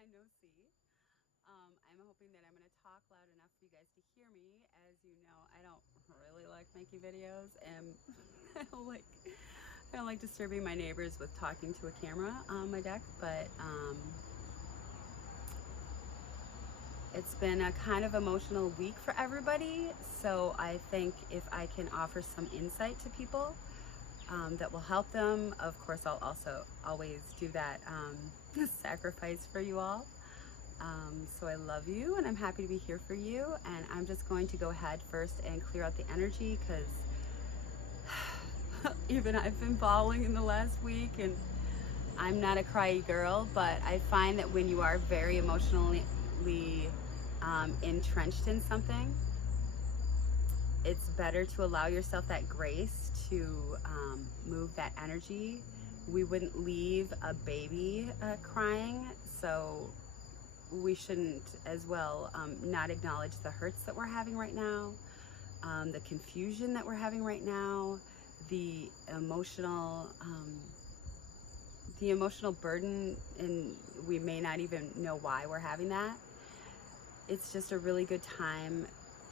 I know C. I'm hoping that I'm going to talk loud enough for you guys to hear me. As you know, I don't really like making videos, and I don't like disturbing my neighbors with talking to a camera on my deck. But it's been a kind of emotional week for everybody. So I think if I can offer some insight to people that will help them, of course, I'll also always do that sacrifice for you all. So I love you and I'm happy to be here for you, and I'm just going to go ahead first and clear out the energy because even I've been bawling in the last week, and I'm not a cryy girl, but I find that when you are very emotionally entrenched in something, it's better to allow yourself that grace to move that energy. We wouldn't leave a baby crying, so we shouldn't as well not acknowledge the hurts that we're having right now, the confusion that we're having right now, the emotional burden, and we may not even know why we're having that. It's just a really good time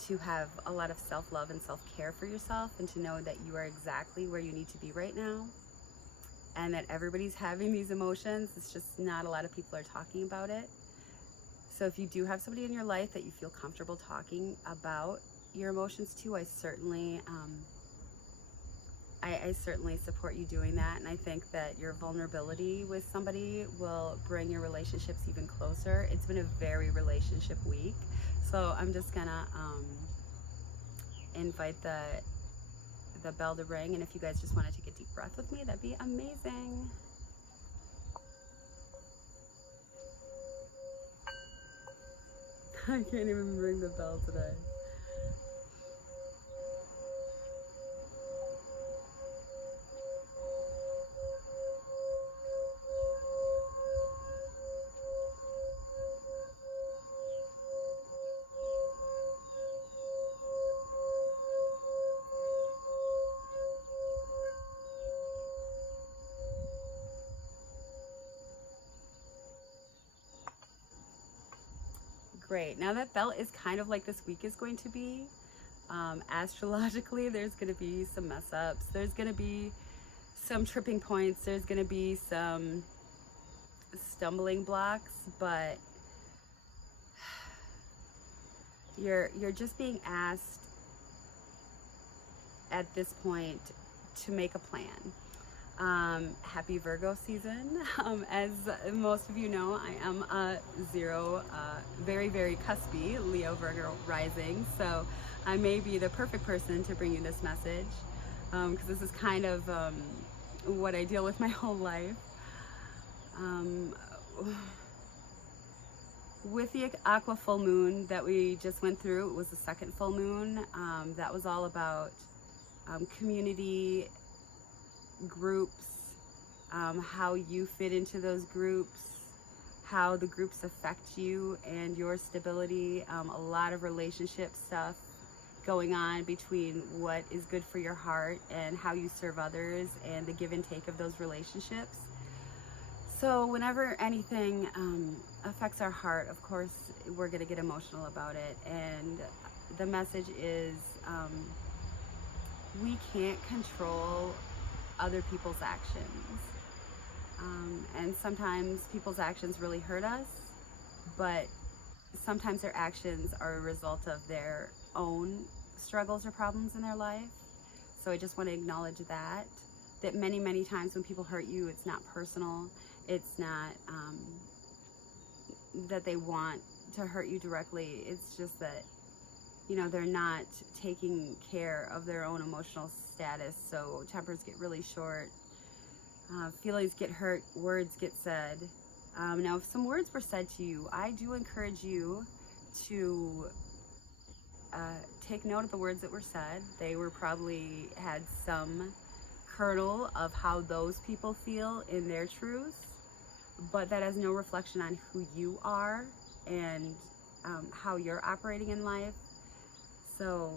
to have a lot of self-love and self-care for yourself, and to know that you are exactly where you need to be right now, and that everybody's having these emotions. It's just not a lot of people are talking about it. So if you do have somebody in your life that you feel comfortable talking about your emotions to, I certainly support you doing that. And I think that your vulnerability with somebody will bring your relationships even closer. It's been a very relationship week. So I'm just gonna invite the bell to ring. And if you guys just want to take a deep breath with me, that'd be amazing. I can't even ring the bell today. Great. Now that bell is kind of like this week is going to be. Astrologically, there's going to be some mess ups. There's going to be some tripping points. There's going to be some stumbling blocks, but you're just being asked at this point to make a plan. Happy Virgo season. As most of you know, I am a very, very cuspy Leo Virgo rising, so I may be the perfect person to bring you this message, because this is kind of what I deal with my whole life. With the aqua full moon that we just went through, it was the second full moon. That was all about community, groups, how you fit into those groups, how the groups affect you and your stability, a lot of relationship stuff going on between what is good for your heart and how you serve others, and the give and take of those relationships. So whenever anything affects our heart, of course, we're going to get emotional about it. And the message is we can't control other people's actions. And sometimes people's actions really hurt us, but sometimes their actions are a result of their own struggles or problems in their life. So I just want to acknowledge that many, many times when people hurt you, it's not personal. It's not that they want to hurt you directly. It's just that, you know, they're not taking care of their own emotional status. So tempers get really short, feelings get hurt, words get said. Now, if some words were said to you, I do encourage you to take note of the words that were said. They were probably had some kernel of how those people feel in their truth, but that has no reflection on who you are and how you're operating in life. So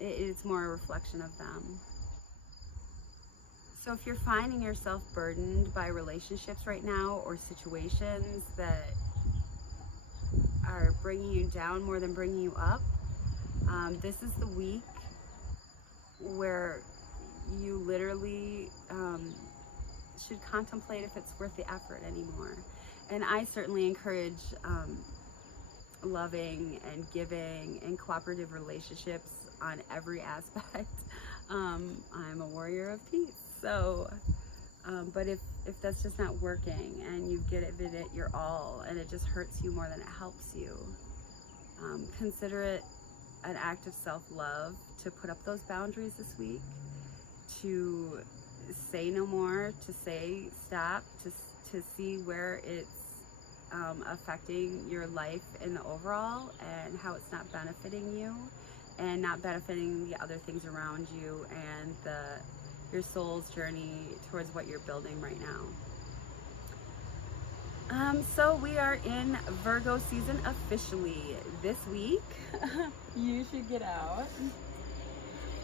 it's more a reflection of them. So if you're finding yourself burdened by relationships right now, or situations that are bringing you down more than bringing you up. This is the week where you literally should contemplate if it's worth the effort anymore. And I certainly encourage loving and giving and cooperative relationships on every aspect. I'm a warrior of peace, so but if that's just not working and you've given it your all and it just hurts you more than it helps you, consider it an act of self-love to put up those boundaries this week, to say no more, to say stop, to see where it's affecting your life in the overall and how it's not benefiting you and not benefiting the other things around you and your soul's journey towards what you're building right now. So we are in Virgo season officially this week. You should get out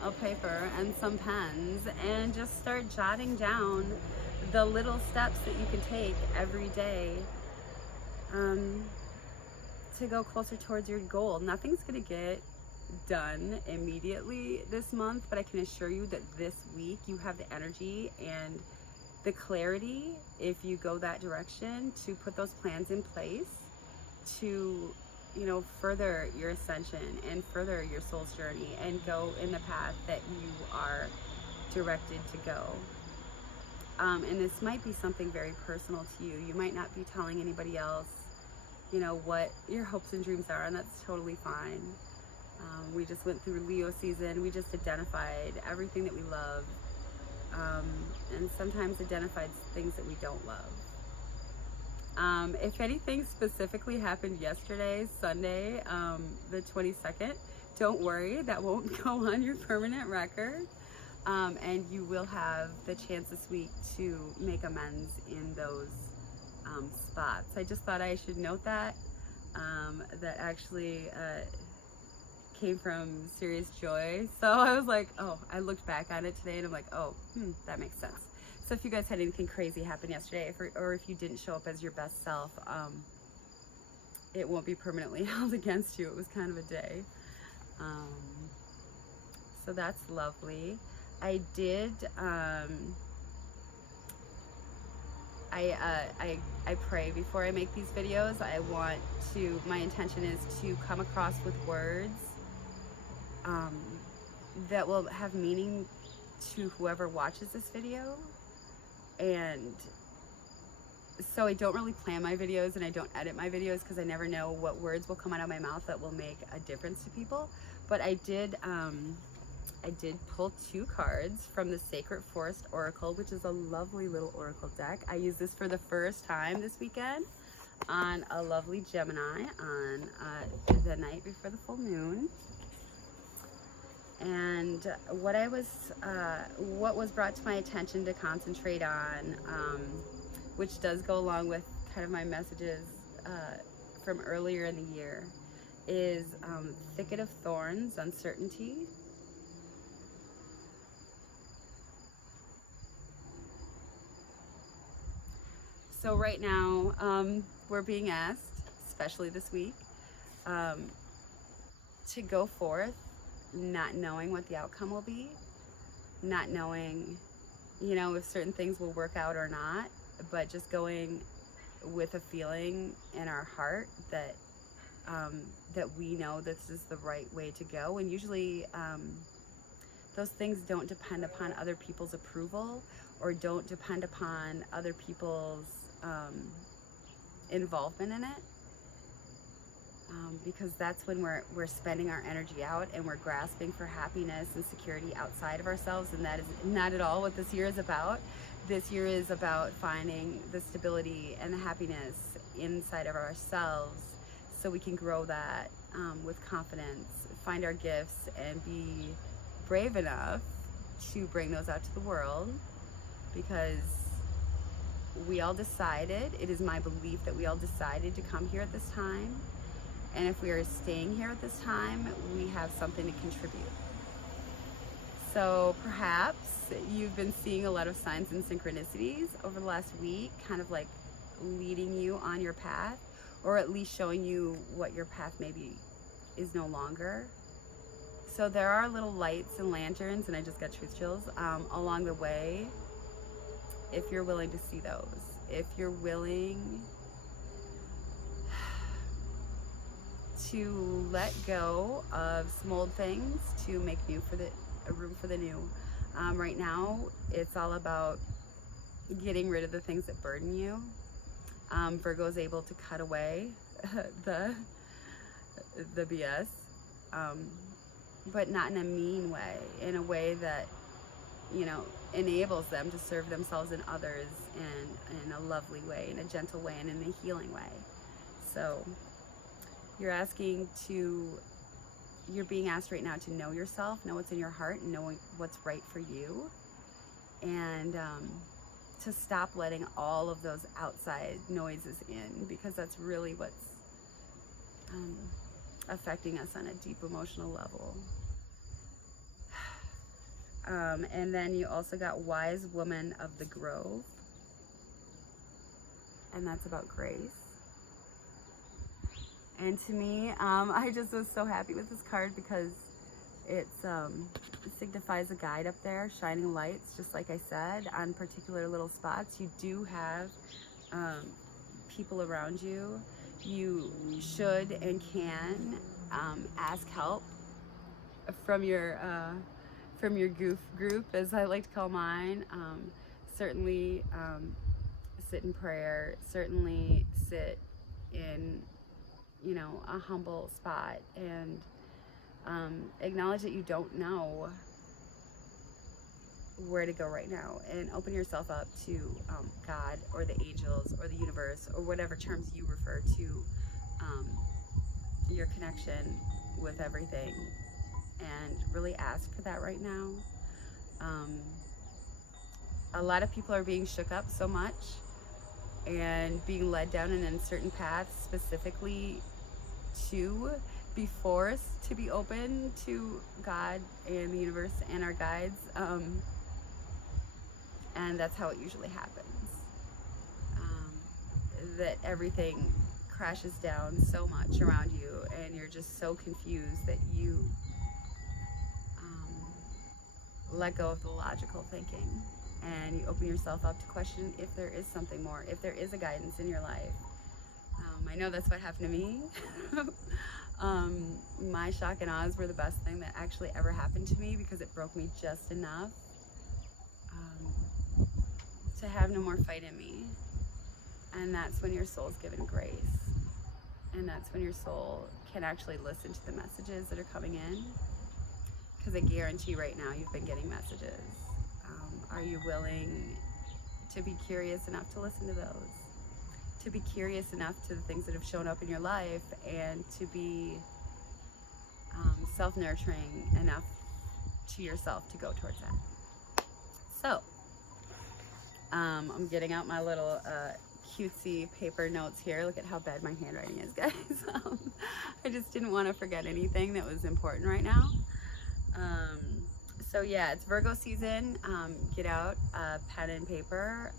a paper and some pens and just start jotting down the little steps that you can take every day to go closer towards your goal. Nothing's gonna get done immediately this month, but I can assure you that this week you have the energy and the clarity, if you go that direction, to put those plans in place to, you know, further your ascension and further your soul's journey and go in the path that you are directed to go. And this might be something very personal to you. You might not be telling anybody else, you know, what your hopes and dreams are, and that's totally fine. We just went through Leo season. We just identified everything that we love, and sometimes identified things that we don't love. If anything specifically happened yesterday, Sunday, the 22nd, don't worry, that won't go on your permanent record. And you will have the chance this week to make amends in those spots. I just thought I should note that. That actually came from serious joy. So I was like, oh, I looked back on it today and I'm like, oh, that makes sense. So if you guys had anything crazy happen yesterday, or if you didn't show up as your best self, it won't be permanently held against you. It was kind of a day. So that's lovely. I did, I pray before I make these videos. My intention is to come across with words that will have meaning to whoever watches this video. And so I don't really plan my videos and I don't edit my videos because I never know what words will come out of my mouth that will make a difference to people. But I did pull 2 cards from the Sacred Forest Oracle, which is a lovely little oracle deck. I used this for the first time this weekend on a lovely Gemini on the night before the full moon. And what was brought to my attention to concentrate on, which does go along with kind of my messages from earlier in the year, is thicket of thorns, uncertainty. So right now, we're being asked, especially this week, to go forth, not knowing what the outcome will be, not knowing, you know, if certain things will work out or not, but just going with a feeling in our heart that that we know this is the right way to go. And usually those things don't depend upon other people's approval or don't depend upon other people's involvement in it, because that's when we're spending our energy out and we're grasping for happiness and security outside of ourselves, and that is not at all what this year is about. This year is about finding the stability and the happiness inside of ourselves so we can grow that with confidence, find our gifts, and be brave enough to bring those out to the world, because we all decided, it is my belief that we all decided to come here at this time. And if we are staying here at this time, we have something to contribute. So perhaps you've been seeing a lot of signs and synchronicities over the last week, kind of like leading you on your path. or at least showing you what your path maybe is no longer. So there are little lights and lanterns, and I just got truth chills, along the way, if you're willing to see those. If you're willing to let go of some old things to make new for a room for the new. Right now, it's all about getting rid of the things that burden you. Virgo is able to cut away the BS, but not in a mean way, in a way that, you know, enables them to serve themselves and others in a lovely way, in a gentle way, and in a healing way. So you're being asked right now to know yourself, know what's in your heart, and know what's right for you, and to stop letting all of those outside noises in, because that's really what's affecting us on a deep emotional level. And then you also got Wise Woman of the Grove, and that's about grace. And to me, I just was so happy with this card because it signifies a guide up there, shining lights, just like I said, on particular little spots. You do have people around you. You should and can ask help from your goof group, as I like to call mine. Certainly sit in prayer, certainly sit in, you know, a humble spot, and acknowledge that you don't know where to go right now, and open yourself up to God or the angels or the universe or whatever terms you refer to your connection with everything, and really ask for that right now. A lot of people are being shook up so much and being led down an uncertain path, specifically to be forced to be open to God and the universe and our guides, and that's how it usually happens, that everything crashes down so much around you, and you're just so confused that you let go of the logical thinking, and you open yourself up to question if there is something more, if there is a guidance in your life. I know that's what happened to me. My shock and awes were the best thing that actually ever happened to me, because it broke me just enough to have no more fight in me. And that's when your soul's given grace, and that's when your soul can actually listen to the messages that are coming in, because I guarantee right now you've been getting messages. Are you willing to be curious enough to listen to those? To be curious enough to the things that have shown up in your life, and to be self-nurturing enough to yourself to go towards that. So, I'm getting out my little cutesy paper notes here. Look at how bad my handwriting is, guys. I just didn't want to forget anything that was important right now. So yeah, it's Virgo season. Get out a pen and paper.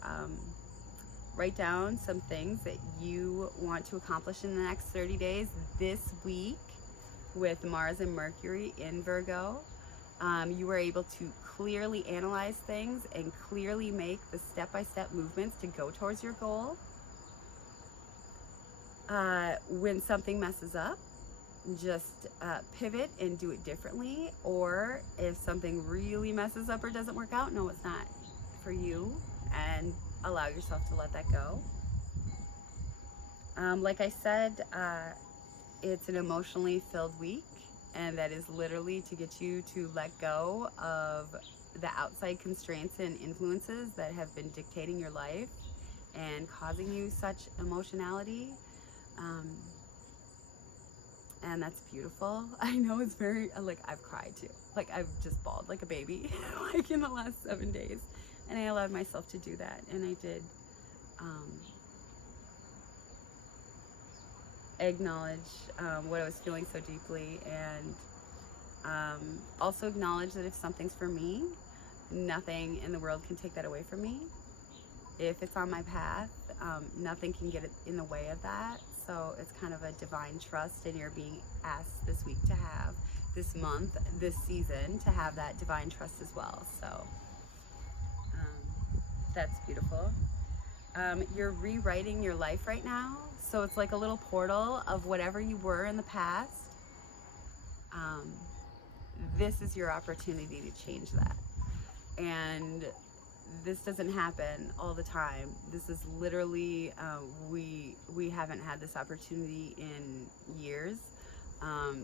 Write down some things that you want to accomplish in the next 30 days. This week, with Mars and Mercury in Virgo, you were able to clearly analyze things and clearly make the step-by-step movements to go towards your goal. When something messes up, just pivot and do it differently. Or if something really messes up or doesn't work out, no, it's not for you, and allow yourself to let that go. Like I said, it's an emotionally filled week, and that is literally to get you to let go of the outside constraints and influences that have been dictating your life and causing you such emotionality. And that's beautiful. I know it's very, like, I've cried too. Like, I've just bawled like a baby, like in the last 7 days. And I allowed myself to do that. And I did acknowledge what I was feeling so deeply, and also acknowledge that if something's for me, nothing in the world can take that away from me. If it's on my path, nothing can get in the way of that. So it's kind of a divine trust, and you're being asked this week to have, this month, this season, to have that divine trust as well. So that's beautiful. You're rewriting your life right now. So it's like a little portal of whatever you were in the past. This is your opportunity to change that. And this doesn't happen all the time. This is literally, we haven't had this opportunity in years.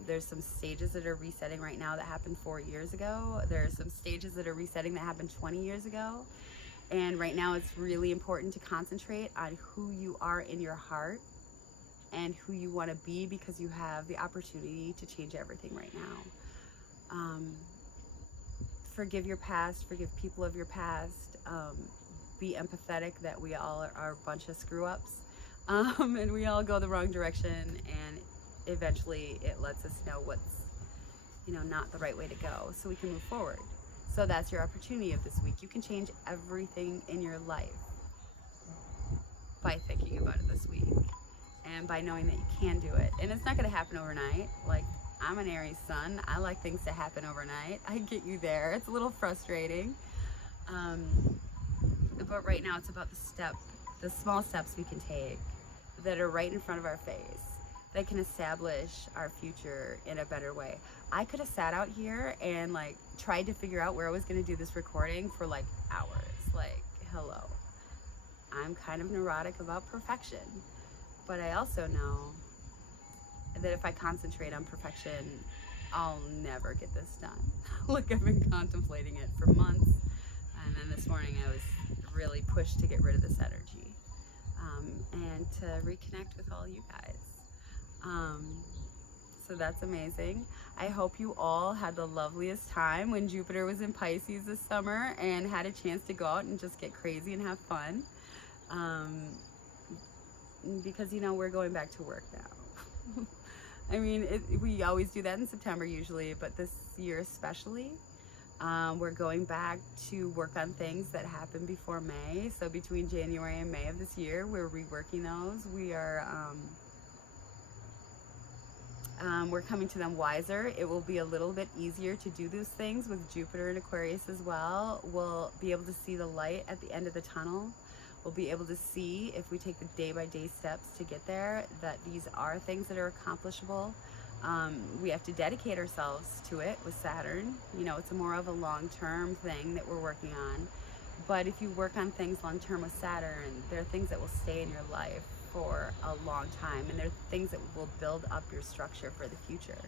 There's some stages that are resetting right now that happened 4 years ago. There's some stages that are resetting that happened 20 years ago. And right now it's really important to concentrate on who you are in your heart and who you want to be, because you have the opportunity to change everything right now. Forgive your past, forgive people of your past, be empathetic that we all are a bunch of screw-ups, and we all go the wrong direction, and eventually it lets us know what's, not the right way to go, so we can move forward. So that's your opportunity of this week. You can change everything in your life by thinking about it this week, and by knowing that you can do it. And it's not going to happen overnight. Like, I'm an Aries sun. I like things to happen overnight. I get you there. It's a little frustrating. But right now it's about the small steps we can take that are right in front of our face, that can establish our future in a better way. I could have sat out here and tried to figure out where I was going to do this recording for hours. Hello. I'm kind of neurotic about perfection, but I also know that if I concentrate on perfection, I'll never get this done. I've been contemplating it for months, and then this morning I was really pushed to get rid of this energy, and to reconnect with all you guys. So that's amazing. I hope you all had the loveliest time when Jupiter was in Pisces this summer and had a chance to go out and just get crazy and have fun. Because we're going back to work now. I mean, we always do that in September usually, but this year especially, we're going back to work on things that happened before May. So between January and May of this year, we're reworking those. We're coming to them wiser. It will be a little bit easier to do those things with Jupiter in Aquarius as well. We'll be able to see the light at the end of the tunnel. We'll be able to see, if we take the day-by-day steps to get there, that these are things that are accomplishable. We have to dedicate ourselves to it with Saturn. It's more of a long-term thing that we're working on. But if you work on things long-term with Saturn, there are things that will stay in your life for a long time, and they're things that will build up your structure for the future.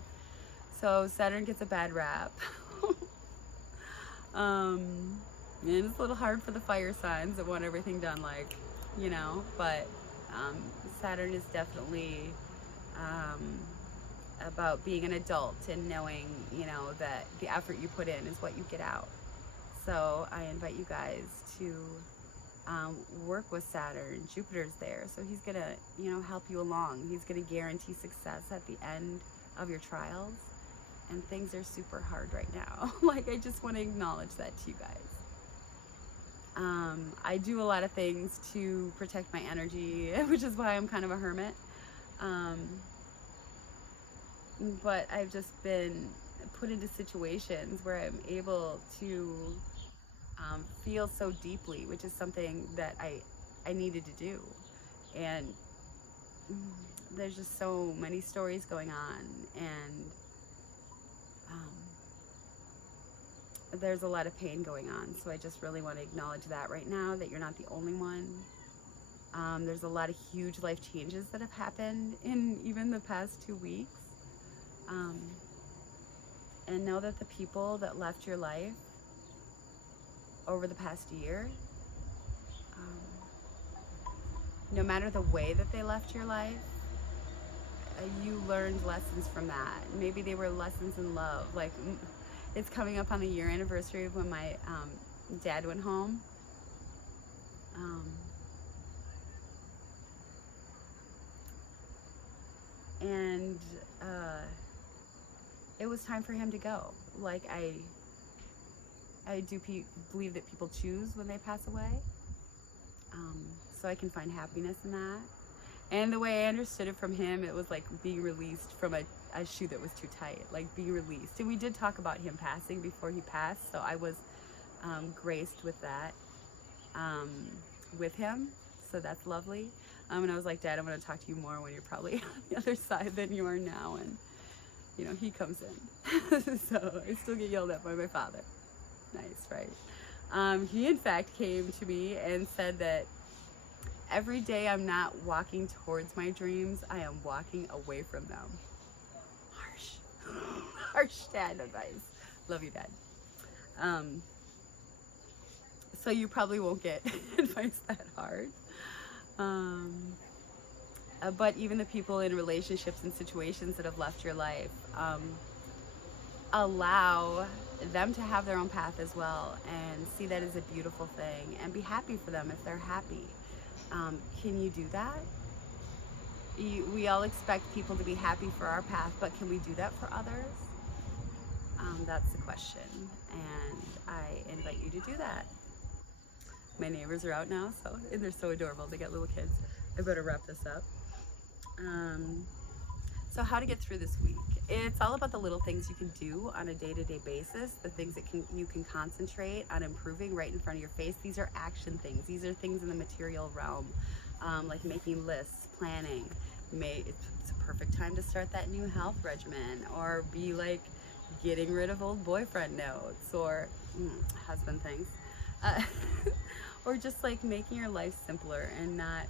So Saturn gets a bad rap. And it's a little hard for the fire signs that want everything done but Saturn is definitely about being an adult and knowing, that the effort you put in is what you get out. So I invite you guys to work with Saturn. Jupiter's there, so he's gonna, help you along. He's gonna guarantee success at the end of your trials, and things are super hard right now. I just want to acknowledge that to you guys. I do a lot of things to protect my energy, which is why I'm kind of a hermit. But I've just been put into situations where I'm able to feel so deeply, which is something that I needed to do. And there's just so many stories going on, and there's a lot of pain going on. So I just really want to acknowledge that right now, that you're not the only one. There's a lot of huge life changes that have happened in even the past 2 weeks. And know that the people that left your life over the past year, no matter the way that they left your life, you learned lessons from that. Maybe they were lessons in love. It's coming up on the year anniversary of when my dad went home. And it was time for him to go. I do believe that people choose when they pass away. So I can find happiness in that. And the way I understood it from him, it was like being released from a shoe that was too tight, like being released. And we did talk about him passing before he passed, so I was graced with that with him, so that's lovely. And I was like, Dad, I'm going to talk to you more when you're probably on the other side than you are now. And you know, he comes in. So I still get yelled at by my father. Nice, right? He in fact came to me and said that every day I'm not walking towards my dreams, I am walking away from them. Harsh. Harsh dad advice. Love you, Dad. So you probably won't get advice that hard. But even the people in relationships and situations that have left your life, allow them to have their own path as well, and see that as a beautiful thing, and be happy for them if they're happy. Can you do that? We all expect people to be happy for our path, but can we do that for others? That's the question, and I invite you to do that. My neighbors are out now, and they're so adorable. They got little kids. I better wrap this up. So how to get through this week? It's all about the little things you can do on a day-to-day basis, the things that you can concentrate on improving right in front of your face. These are action things. These are things in the material realm, like making lists, planning. It's a perfect time to start that new health regimen, or be like getting rid of old boyfriend notes, or husband things, or just like making your life simpler and not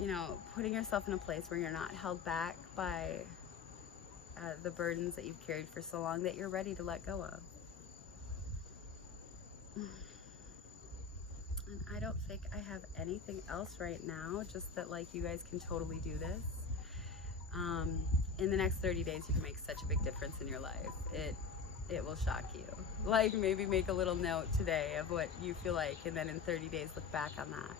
you know, putting yourself in a place where you're not held back by the burdens that you've carried for so long that you're ready to let go of. And I don't think I have anything else right now, just that like you guys can totally do this. In the next 30 days, you can make such a big difference in your life. It will shock you. Like maybe make a little note today of what you feel like, and then in 30 days, look back on that.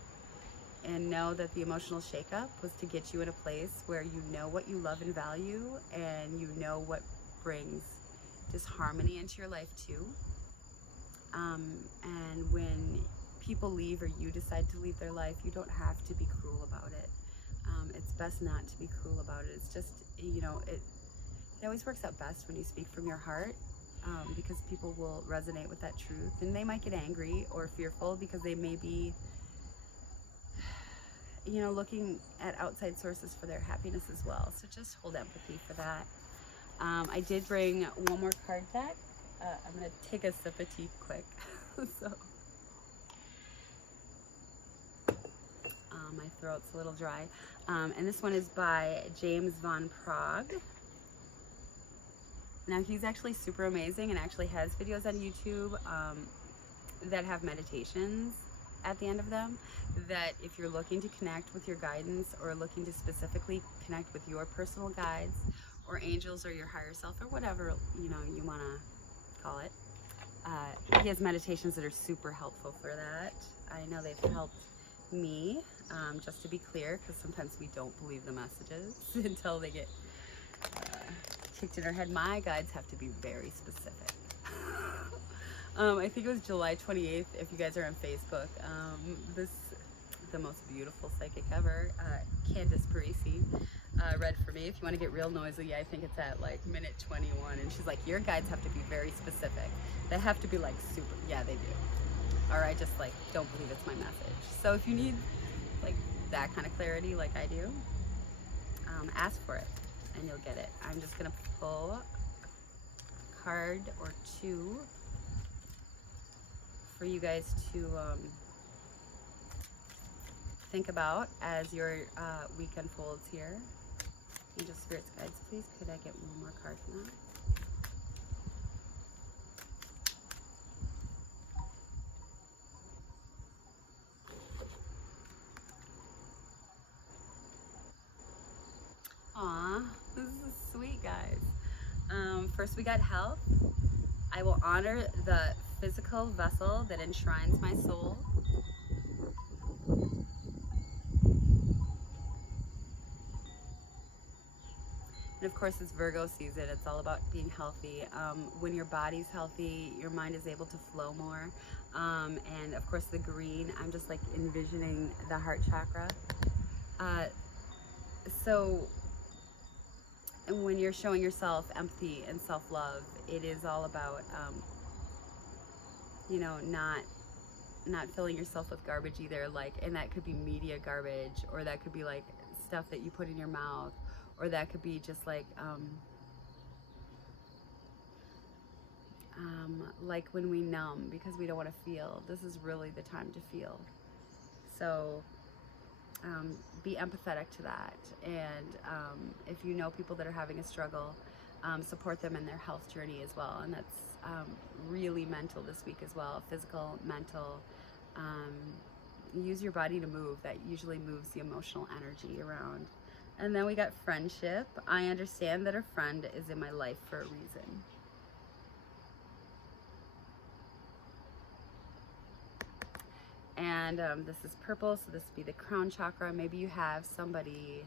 And know that the emotional shakeup was to get you in a place where you know what you love and value, and you know what brings disharmony into your life too. And when people leave, or you decide to leave their life, you don't have to be cruel about it. It's best not to be cruel about it. It's just, you know, it always works out best when you speak from your heart, because people will resonate with that truth, and they might get angry or fearful because they may be, you know, looking at outside sources for their happiness as well. So just hold empathy for that. I did bring one more card deck. I'm gonna take a sip of tea quick. So my throat's a little dry. And this one is by James Von Prague. Now he's actually super amazing and actually has videos on YouTube that have meditations at the end of them, that if you're looking to connect with your guidance, or looking to specifically connect with your personal guides or angels or your higher self, or whatever, you know, you want to call it, he has meditations that are super helpful for that. I know they've helped me, just to be clear, because sometimes we don't believe the messages until they get kicked in our head. My guides have to be very specific. I think it was July 28th, if you guys are on Facebook, the most beautiful psychic ever, Candace Parisi, read for me. If you want to get real noisy, I think it's at like minute 21, and she's like, your guides have to be very specific. They have to be like super, yeah, they do. Or I just like don't believe it's my message. So if you need like that kind of clarity like I do, ask for it and you'll get it. I'm just gonna pull a card or two for you guys to think about as your week unfolds here. Angel Spirits Guides, please, could I get one more card from that? Aw, this is sweet, guys. First we got health. I will honor the physical vessel that enshrines my soul. And of course, it's Virgo season. It's all about being healthy. When your body's healthy, your mind is able to flow more. And of course, the green, I'm just like envisioning the heart chakra. So when you're showing yourself empathy and self-love, it is all about, you know, not filling yourself with garbage either. Like, and that could be media garbage, or that could be like stuff that you put in your mouth, or that could be just like when we numb because we don't want to feel. This is really the time to feel. So be empathetic to that. And if you know people that are having a struggle, support them in their health journey as well. And that's really mental this week as well, physical, mental. Use your body to move. That usually moves the emotional energy around. And then we got friendship. I understand that a friend is in my life for a reason. And this is purple, so this would be the crown chakra. Maybe you have somebody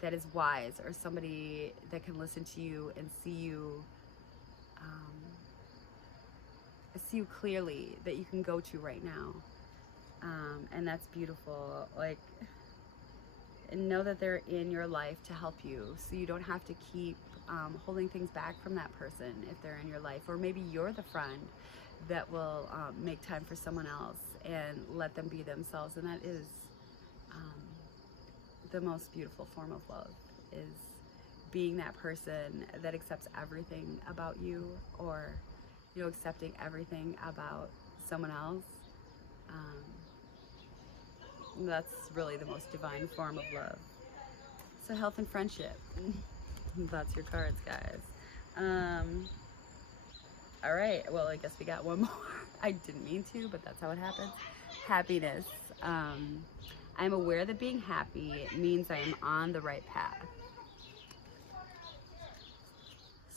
that is wise, or somebody that can listen to you and see you clearly, that you can go to right now. And that's beautiful. Like, and know that they're in your life to help you, so you don't have to keep holding things back from that person if they're in your life. Or maybe you're the friend that will make time for someone else and let them be themselves. And that is the most beautiful form of love, is being that person that accepts everything about you, or, you know, accepting everything about someone else. That's really the most divine form of love. So health and friendship. That's your cards, guys. All right, well, I guess we got one more. I didn't mean to, but that's how it happens. Happiness. I'm aware that being happy means I am on the right path.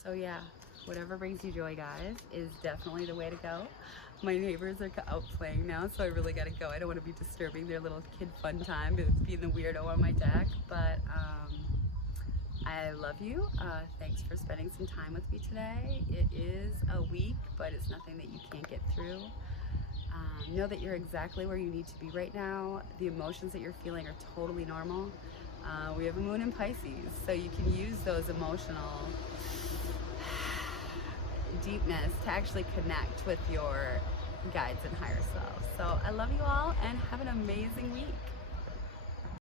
So yeah, whatever brings you joy, guys, is definitely the way to go. My neighbors are out playing now, so I really gotta go. I don't want to be disturbing their little kid fun time, being the weirdo on my deck, but I love you. Thanks for spending some time with me today. It is a week, but it's nothing that you can't get through. Know that you're exactly where you need to be right now. The emotions that you're feeling are totally normal. We have a moon in Pisces, so you can use those emotional deepness to actually connect with your guides and higher self. So I love you all, and have an amazing week.